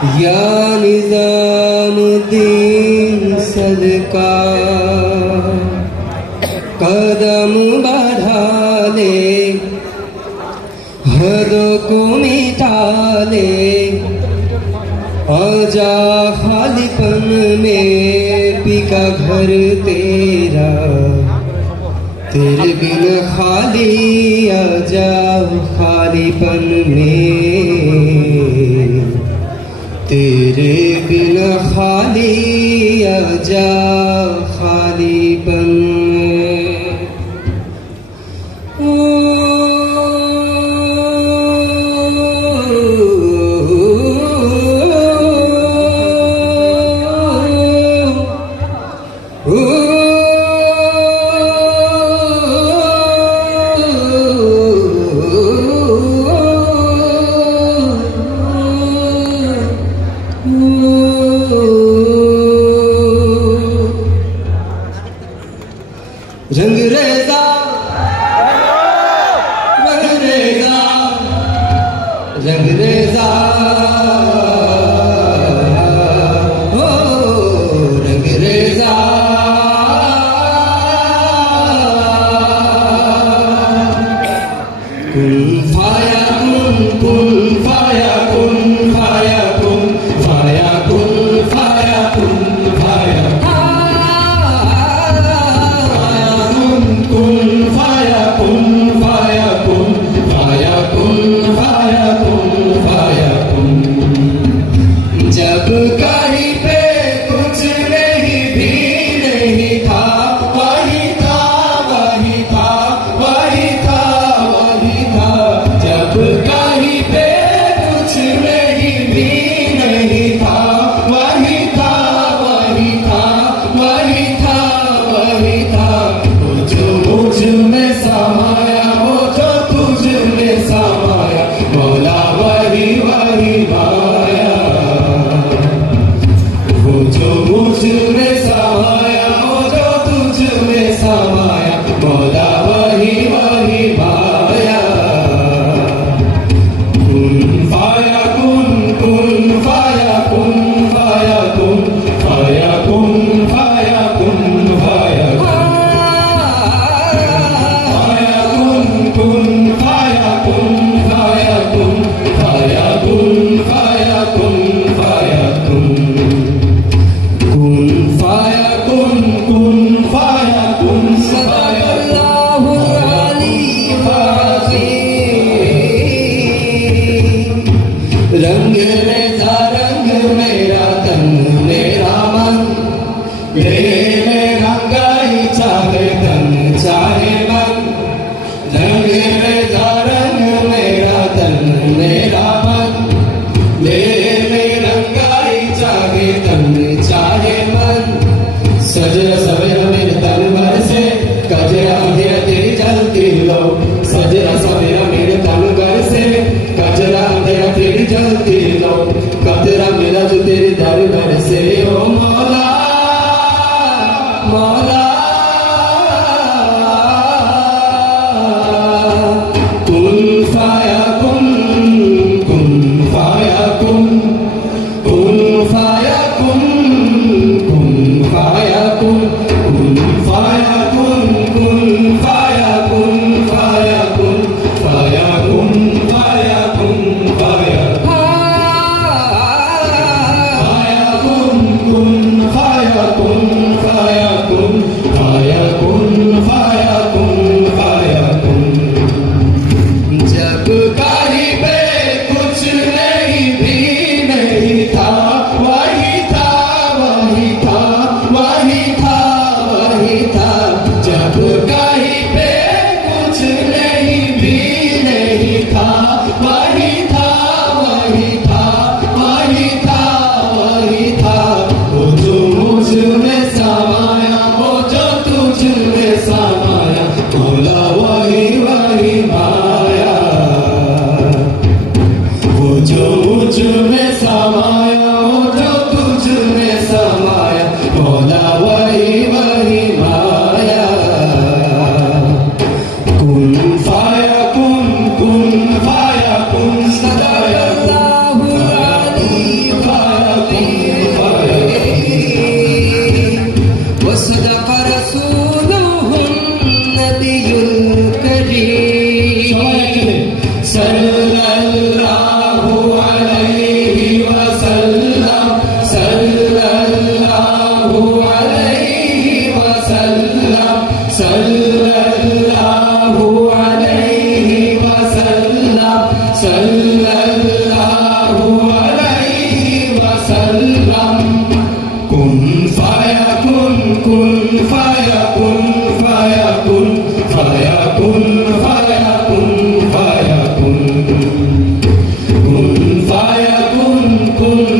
या निजामुद्दीन सदका कदम बढ़ा ले, हद को मिटा ले, आजा खालीपन में पिका घर तेरा, तेरे बिन खाली आजा खालीपन में, तेरे बिन खाली आजा खालीपन रंगरेजा रंगरेजा रंगरेजा हो रंगरेजा कुन फाया कुन फाया कुन फाया कुन फाया कुन फाया कुन फाया जब कहीं पे कुछ नहीं भी नहीं था, वही था वही था वही था वही था। जब कहीं पे कुछ नहीं भी नहीं था, वही था वही था वही था वही था। वो जो मुझ में समाया, वो जो तुझ में समाया, मौला वही वही माया। वो जो मुझ में समाया, वो जो तुझ में समाया, मौला वही वही माया। कुन फाया कुन फाया कुन फाया कुन फाया कुन फाया कुन फाया फाया कुन फाया कुन फाया कुन फाया कुन फाया कुन फाया कुन सदाकल्लाहु अलीम रंग रेजा रंग मेरा तन मेरा मन, ले मेरा गाई चाहे तन चाहे मन। रंग रेजा रंग मेरा तन मेरा मन, ले मेरा गाई चाहे तन चाहे मन। सजरा सवेरा मेरे तन भर से, कजरा अंधेरा तेरी जलती लो। सजरा सवेरा मेरे तन भर से, कजरा अंधेरा तेरी जलती लो। कजरा मेरा जो तेरे दर भर से, ओ मौला मौला। कुन फाया कुन फाया कुन फाया कुन फाया कुन फाया कुन फाया कुन फाया कुन फाया कुन फाया कुन फाया फाया कुन तुम